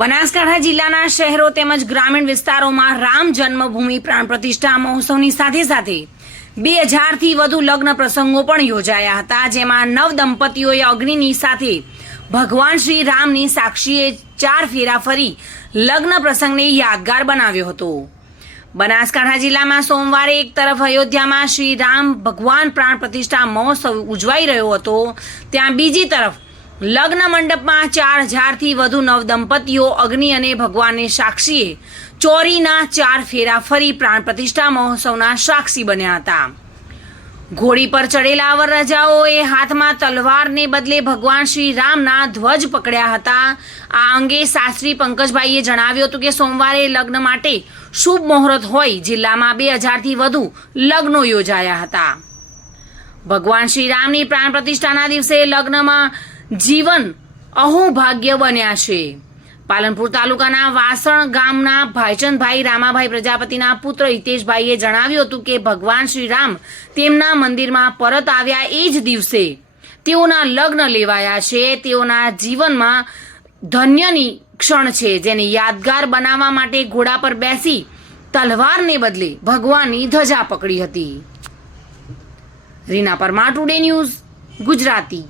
બનાસકાંઠા જિલ્લાના શહેરો તેમજ ગ્રામીણ વિસ્તારોમાં રામ જન્મભૂમિ, પ્રાણ પ્રતિષ્ઠા મહોત્સવની સાથે સાથે બે હજારથી વધુ લગ્ન પ્રસંગો પણ યોજાયા હતા, જેમાં નવ દંપતીઓએ અગ્નિની સાથે ભગવાન શ્રી રામની સાક્ષીએ ચાર ફેરા ફરી લગ્ન પ્રસંગને યાદગાર બનાવ્યો હતો. બનાસકાંઠા જિલ્લામાં સોમવારે એક તરફ અયોધ્યામાં શ્રી રામ ભગવાન પ્રાણ પ્રતિષ્ઠા મહોત્સવ ઉજવાઈ રહ્યો હતો, ત્યાં બીજી તરફ લગ્ન મંડપમાં ચાર હજારથી વધુ નવ દંપતીઓ, અગ્નિ અને ભગવાનની સાક્ષીએ. ચોરીના ચાર ફેરા ફરી પ્રાણ પ્રતિષ્ઠા મહોત્સવના સાક્ષી બન્યા હતા. ઘોડી પર ચડેલા વરરાજાઓએ હાથમાં તલવારને બદલે ભગવાન શ્રી રામના ધ્વજ પકડ્યા હતા. આ અંગે શાસ્ત્રી પંકજભાઈએ જણાવ્યું હતું કે સોમવારે લગ્ન માટે શુભ મુહૂર્ત હોય. જિલ્લામાં બે હજારથી વધુ લગ્નો યોજાયા હતા. ભગવાન શ્રી રામની પ્રાણ પ્રતિષ્ઠાના દિવસે લગ્નમાં જીવન અહોભાગ્ય બન્યા છે. પાલનપુર તાલુકાના વાસણ ગામના ભાઈચંદભાઈ રામાભાઈ પ્રજાપતિના પુત્ર હિતેશભાઈએ જણાવ્યું હતું કે ભગવાન શ્રી રામ તેમના મંદિરમાં પરત આવ્યા એ જ દિવસે તેઓના લગ્ન લેવાયા છે. તેઓના જીવનમાં ધન્યની ક્ષણ છે જેને યાદગાર બનાવવા માટે ઘોડા પર બેસી તલવારને બદલે ભગવાનની ધજા પકડી હતી. Reena Parmar today news Gujarati.